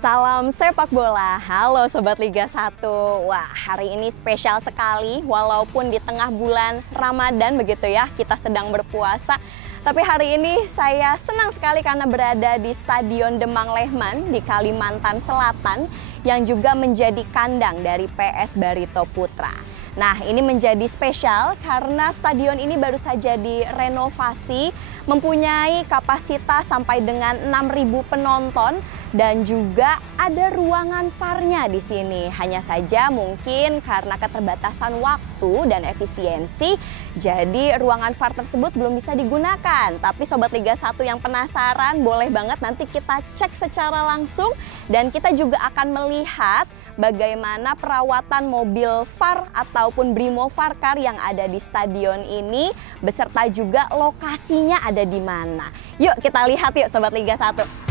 Salam sepak bola, halo Sobat Liga 1. Wah, hari ini spesial sekali walaupun di tengah bulan Ramadan begitu ya, kita sedang berpuasa. Tapi hari ini saya senang sekali karena berada di Stadion Demang Lehman di Kalimantan Selatan yang juga menjadi kandang dari PS Barito Putra. Nah, ini menjadi spesial karena stadion ini baru saja direnovasi, mempunyai kapasitas sampai dengan 6.000 penonton dan juga ada ruangan VAR-nya di sini. Hanya saja mungkin karena keterbatasan waktu dan efisiensi, jadi ruangan VAR tersebut belum bisa digunakan. Tapi Sobat Liga 1 yang penasaran, boleh banget nanti kita cek secara langsung dan kita juga akan melihat bagaimana perawatan mobil VAR ataupun Brimo VARkar yang ada di stadion ini, beserta juga lokasinya ada di mana. Yuk kita lihat yuk Sobat Liga 1.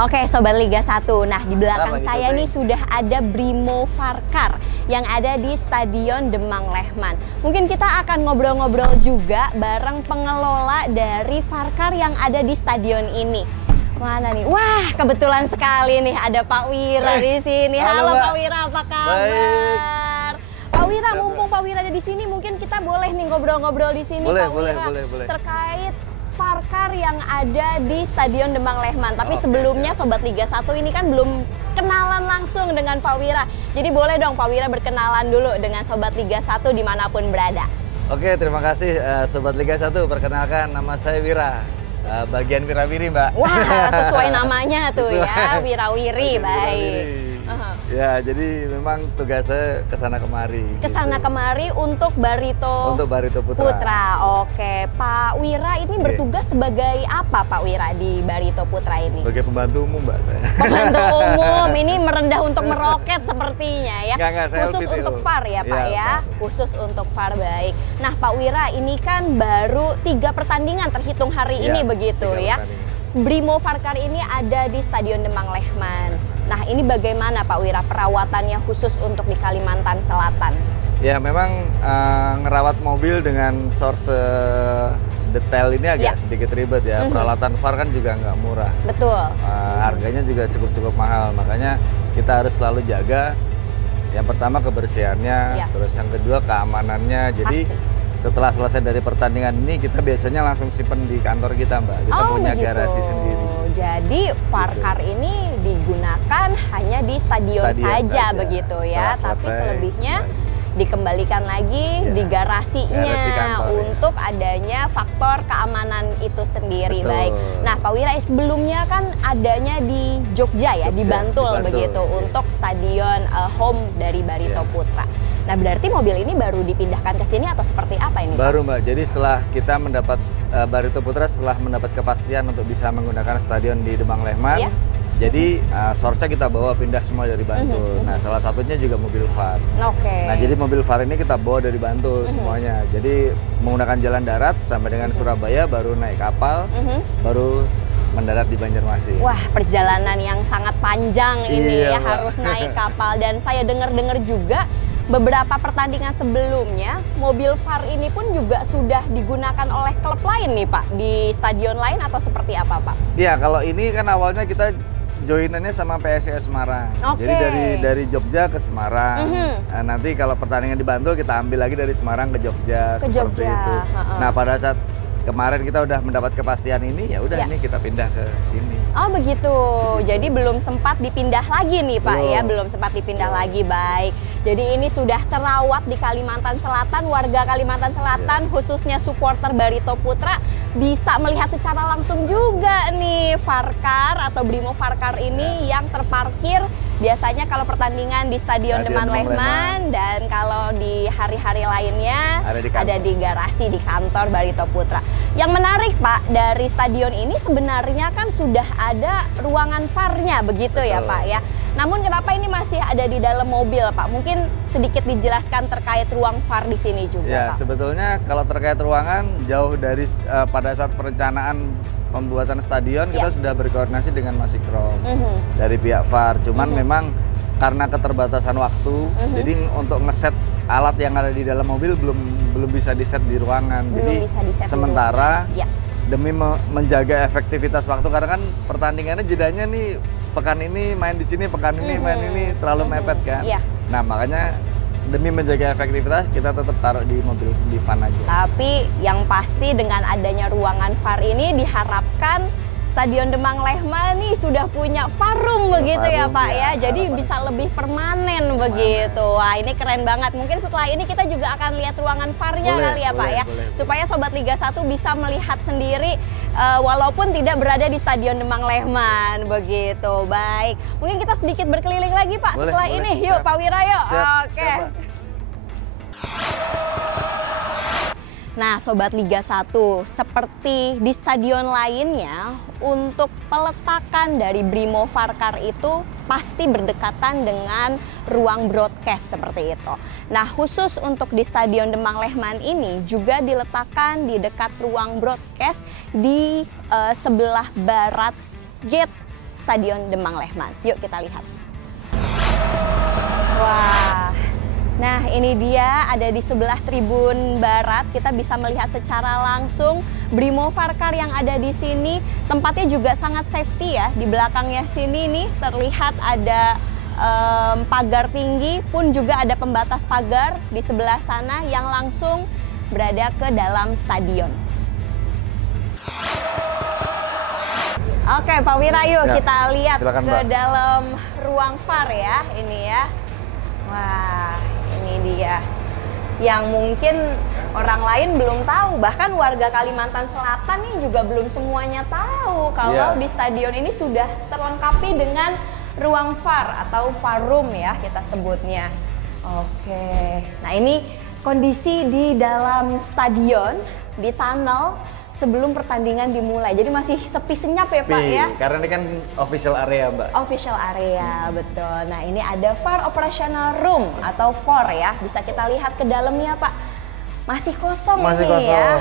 Oke Sobat Liga 1, nah di belakang saya ini sudah ada Brimo VARkar yang ada di Stadion Demang Lehman. Mungkin kita akan ngobrol-ngobrol juga bareng pengelola dari VARkar yang ada di stadion ini. Mana nih? Wah, kebetulan sekali nih ada Pak Wira di sini. Halo Pak Wira, apa kabar? Baik. Pak Wira, mumpung Pak Wira ada di sini, mungkin kita boleh nih ngobrol-ngobrol di sini Pak Wira. Boleh. Terkait VARkar yang ada di Stadion Demang Lehman. Tapi sebelumnya Sobat Liga 1 ini kan belum kenalan langsung dengan Pak Wira. Jadi boleh dong Pak Wira berkenalan dulu dengan Sobat Liga 1 dimanapun berada. Oke, terima kasih Sobat Liga 1. Perkenalkan, nama saya Wira. Bagian Wirawiri, Mbak. Wah, sesuai namanya tuh ya, Wirawiri. Baik. Ya, jadi memang tugas saya kesana kemari. Kesana gitu. Kemari untuk Barito Putra. Oke, Pak Wira ini bertugas sebagai apa Pak Wira di Barito Putra ini? Sebagai pembantu umum, Mbak, saya. Pembantu umum, ini merendah untuk meroket sepertinya ya. Saya khusus untuk VAR ya Pak ya. Khusus untuk VAR, baik. Nah Pak Wira, ini kan baru 3 pertandingan terhitung hari ini begitu ya. Brimo VARkar ini ada di Stadion Demang Lehman. Nah ini bagaimana Pak Wira perawatannya khusus untuk di Kalimantan Selatan? Ya memang ngerawat mobil dengan source detail ini agak sedikit ribet ya. Peralatan VAR kan juga nggak murah. Betul. Harganya juga cukup mahal, makanya kita harus selalu jaga. Yang pertama kebersihannya, terus yang kedua keamanannya. Jadi setelah selesai dari pertandingan ini, kita biasanya langsung simpen di kantor kita, Mbak. Kita punya garasi sendiri. Jadi VARkar ini digunakan hanya di stadion saja begitu ya. Tapi selebihnya dikembalikan lagi di garasinya untuk adanya faktor keamanan itu sendiri. Baik. Nah Pak Wira, sebelumnya kan adanya di Jogja ya, di Bantul begitu untuk stadion home dari Barito Putra. Nah berarti mobil ini baru dipindahkan ke sini atau seperti apa ini? Baru Mbak, jadi setelah kita mendapat Barito Putra setelah mendapat kepastian untuk bisa menggunakan stadion di Demang Lehman, jadi source-nya kita bawa pindah semua dari Bantul. Nah salah satunya juga mobil VAR. Nah jadi mobil VAR ini kita bawa dari Bantul semuanya. Jadi menggunakan jalan darat sampai dengan Surabaya, baru naik kapal, baru mendarat di Banjarmasin. Wah, perjalanan yang sangat panjang ini ya, harus naik kapal. Dan saya dengar-dengar juga beberapa pertandingan sebelumnya mobil VAR ini pun juga sudah digunakan oleh klub lain nih Pak, di stadion lain atau seperti apa Pak? Iya, kalau ini kan awalnya kita joinannya sama PSIS Semarang. Jadi dari Jogja ke Semarang. Nah, nanti kalau pertandingan di Bantul kita ambil lagi dari Semarang ke Jogja, seperti itu. Nah, pada saat kemarin kita udah mendapat kepastian ini, ya udah ini kita pindah ke sini. Oh begitu. Jadi belum sempat dipindah lagi nih Pak ya, belum sempat dipindah lagi. Baik. Jadi ini sudah terawat di Kalimantan Selatan, warga Kalimantan Selatan khususnya supporter Barito Putra bisa melihat secara langsung juga nih VARkar atau Brimo VARkar ini yang terparkir biasanya kalau pertandingan di Stadion Demang Lehman, dan kalau di hari-hari lainnya ada di garasi di kantor Barito Putra. Yang menarik Pak, dari stadion ini sebenarnya kan sudah ada ruangan VAR-nya begitu ya Pak ya. Namun kenapa ini masih ada di dalam mobil Pak? Mungkin sedikit dijelaskan terkait ruang VAR di sini juga Pak. Sebetulnya kalau terkait ruangan jauh dari pada saat perencanaan pembuatan stadion kita sudah berkoordinasi dengan Masikrom dari pihak VAR. Cuman memang karena keterbatasan waktu, jadi untuk ngeset alat yang ada di dalam mobil belum bisa diset di ruangan. Jadi sementara demi menjaga efektivitas waktu, karena kan pertandingannya jedanya nih pekan ini main di sini, pekan ini main ini, terlalu mepet kan. Nah makanya demi menjaga efektivitas kita tetap taruh di mobil, di van aja. Tapi yang pasti dengan adanya ruangan VAR ini diharapkan Stadion Demang Lehman nih sudah punya VAR room begitu ya Pak ya. Jadi bisa lebih permanen begitu. Wah ini keren banget. Mungkin setelah ini kita juga akan lihat ruangan VAR-nya kali ya Pak ya. Supaya Sobat Liga 1 bisa melihat sendiri walaupun tidak berada di Stadion Demang Lehman begitu. Baik, mungkin kita sedikit berkeliling lagi Pak setelah ini. Yuk Pak Wira yuk. Oke. Nah Sobat Liga 1, seperti di stadion lainnya, untuk peletakan dari Brimo Varkar itu pasti berdekatan dengan ruang broadcast seperti itu. Nah khusus untuk di Stadion Demang Lehman ini juga diletakkan di dekat ruang broadcast di sebelah barat gate Stadion Demang Lehman. Yuk kita lihat. Wah. Nah ini dia ada di sebelah tribun barat, kita bisa melihat secara langsung Brimo Varkar yang ada di sini. Tempatnya juga sangat safety ya, di belakangnya sini nih terlihat ada pagar tinggi, pun juga ada pembatas pagar di sebelah sana yang langsung berada ke dalam stadion. Oke Pak Wira yuk kita lihat silakan, ke dalam ruang VAR ya, ini ya. Wah, ini dia yang mungkin orang lain belum tahu, bahkan warga Kalimantan Selatan nih juga belum semuanya tahu kalau di stadion ini sudah terlengkapi dengan ruang VAR atau VAR room ya kita sebutnya. Oke, nah ini kondisi di dalam stadion, di tunnel sebelum pertandingan dimulai. Jadi masih sepi senyap ya Pak ya? Karena ini kan official area Mbak. Official area, betul. Nah ini ada VAR Operational Room atau VAR ya. Bisa kita lihat ke dalamnya Pak. Masih kosong ini ya.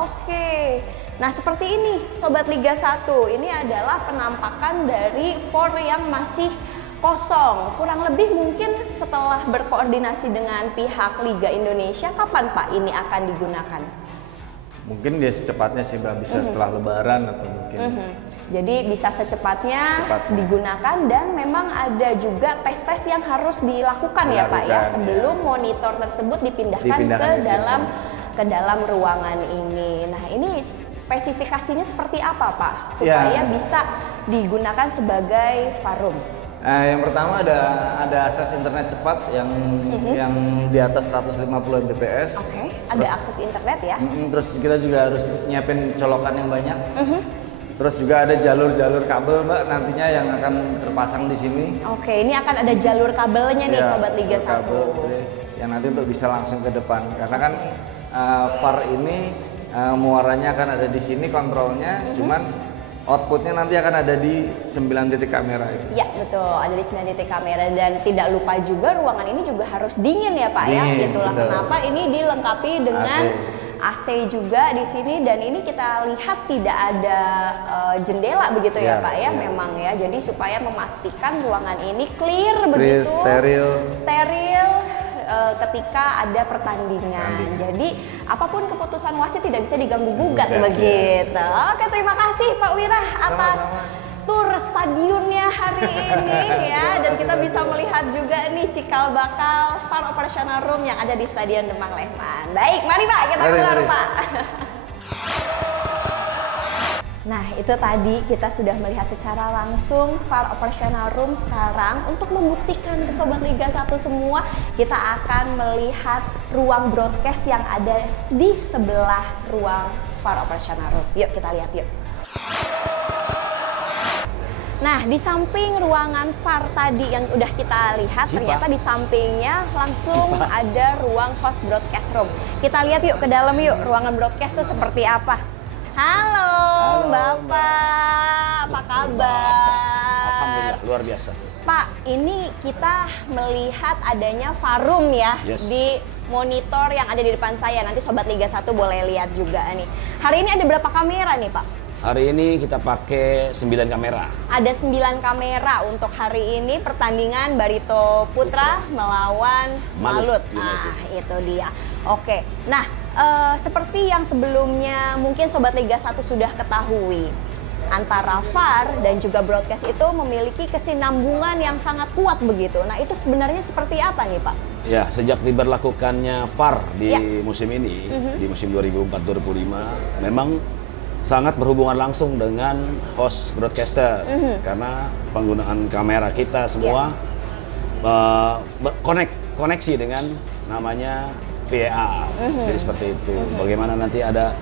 Oke. Nah seperti ini Sobat Liga 1. Ini adalah penampakan dari VAR yang masih kosong. Kurang lebih mungkin setelah berkoordinasi dengan pihak Liga Indonesia, kapan Pak ini akan digunakan? Mungkin dia secepatnya sih Mbak, bisa setelah Lebaran atau mungkin. Jadi bisa secepatnya digunakan, dan memang ada juga tes-tes yang harus dilakukan ya Pak ya sebelum monitor tersebut dipindahkan ke dalam ruangan ini. Nah ini spesifikasinya seperti apa Pak supaya bisa digunakan sebagai VAR room? Yang pertama ada akses internet cepat yang di atas 150 Mbps. Oke, ada akses internet ya. Terus kita juga harus nyiapin colokan yang banyak. Terus juga ada jalur-jalur kabel Mbak nantinya yang akan terpasang di sini. Oke, ini akan ada jalur kabelnya nih Sobat Liga 1. Yang nanti untuk bisa langsung ke depan. Karena kan VAR ini muaranya akan ada di sini kontrolnya, cuman outputnya nanti akan ada di 9 titik kamera itu. Ya betul, ada di 9 titik kamera, dan tidak lupa juga ruangan ini juga harus dingin ya Pak ya. Itulah kenapa ini dilengkapi dengan AC juga di sini, dan ini kita lihat tidak ada jendela begitu ya Pak ya, memang ya. Jadi supaya memastikan ruangan ini clear begitu, steril ketika ada pertandingan. Jadi apapun keputusan wasit tidak bisa diganggu gugat begitu. Oke, terima kasih Pak Wira atas tur stadionnya hari ini ya, dan kita bisa melihat juga nih cikal bakal VAR Operational Room yang ada di Stadion Demang Lehman. Baik, mari Pak kita keluar Pak. Nah itu tadi kita sudah melihat secara langsung VAR Operational Room. Sekarang untuk membuktikan ke Sobat Liga 1 semua, kita akan melihat ruang broadcast yang ada di sebelah ruang VAR Operational Room. Yuk kita lihat yuk. Nah di samping ruangan VAR tadi yang udah kita lihat, ternyata di sampingnya langsung ada ruang host broadcast room. Kita lihat yuk ke dalam yuk, ruangan broadcast itu seperti apa. Halo Bapak, apa kabar? Alhamdulillah, luar biasa. Pak, ini kita melihat adanya VAR room ya di monitor yang ada di depan saya. Nanti Sobat Liga 1 boleh lihat juga nih. Hari ini ada berapa kamera nih Pak? Hari ini kita pakai 9 kamera. Ada 9 kamera untuk hari ini pertandingan Barito Putra melawan Malut. Nah, itu dia. Oke. Nah, seperti yang sebelumnya mungkin Sobat Liga 1 sudah ketahui, antara VAR dan juga broadcast itu memiliki kesinambungan yang sangat kuat begitu. Nah, itu sebenarnya seperti apa nih, Pak? Ya, sejak diberlakukannya VAR di musim ini, di musim 2004-2005, memang sangat berhubungan langsung dengan host broadcaster. Karena penggunaan kamera kita semua koneksi dengan namanya VAR. Jadi seperti itu. Bagaimana nanti ada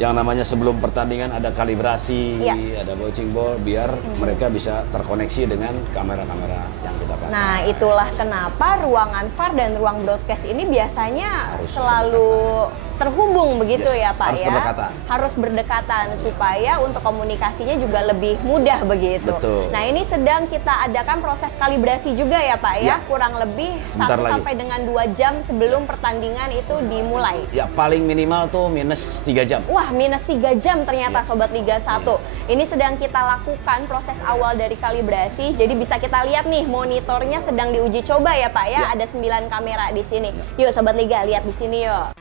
yang namanya sebelum pertandingan ada kalibrasi, ada bouncing ball, biar mereka bisa terkoneksi dengan kamera-kamera yang kita pakai. Nah, itulah kenapa ruangan VAR dan ruang broadcast ini biasanya selalu terhubung begitu ya Pak harus ya? Berdekatan. Harus berdekatan supaya untuk komunikasinya juga lebih mudah begitu. Betul. Nah, ini sedang kita adakan proses kalibrasi juga ya Pak ya? Kurang lebih 1 sampai dengan 2 jam sebelum pertandingan itu dimulai. Ya, paling minimal tuh minus 3 jam. Wah, minus 3 jam ternyata Sobat Liga 1. Ini sedang kita lakukan proses awal dari kalibrasi. Jadi bisa kita lihat nih monitornya sedang diuji coba ya Pak ya. Ada 9 kamera di sini. Yuk Sobat Liga, lihat di sini yuk.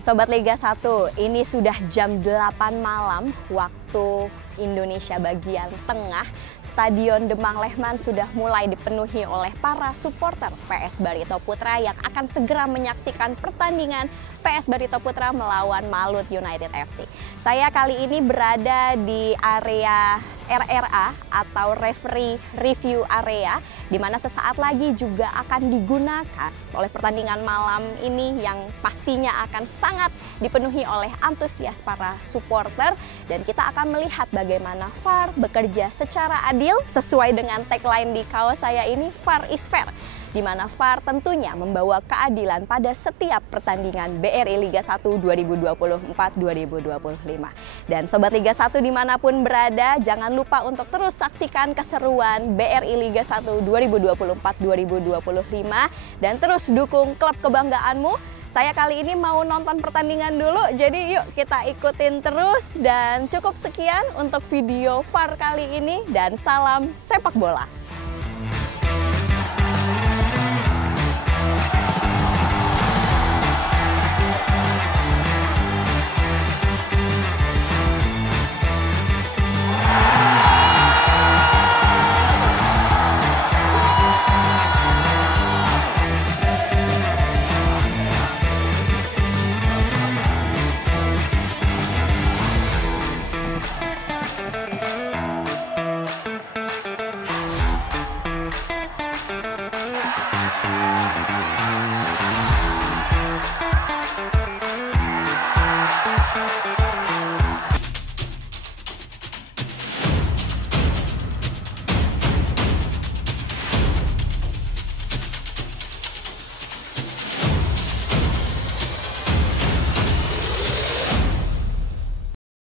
Sobat Liga 1, ini sudah jam 8 malam waktu Indonesia bagian tengah. Stadion Demang Lehman sudah mulai dipenuhi oleh para supporter PS Barito Putra yang akan segera menyaksikan pertandingan PS Barito Putra melawan Malut United FC. Saya kali ini berada di area RRA atau Referee Review Area, di mana sesaat lagi juga akan digunakan oleh pertandingan malam ini yang pastinya akan sangat dipenuhi oleh antusias para supporter, dan kita akan melihat bagaimana VAR bekerja secara adil sesuai dengan tagline di kaos saya ini, VAR is fair, di mana VAR tentunya membawa keadilan pada setiap pertandingan BRI Liga 1 2024-2025. Dan Sobat Liga 1 dimanapun berada, jangan lupa untuk terus saksikan keseruan BRI Liga 1 2024-2025 dan terus dukung klub kebanggaanmu. Saya kali ini mau nonton pertandingan dulu, jadi yuk kita ikutin terus. Dan cukup sekian untuk video VAR kali ini, dan salam sepak bola.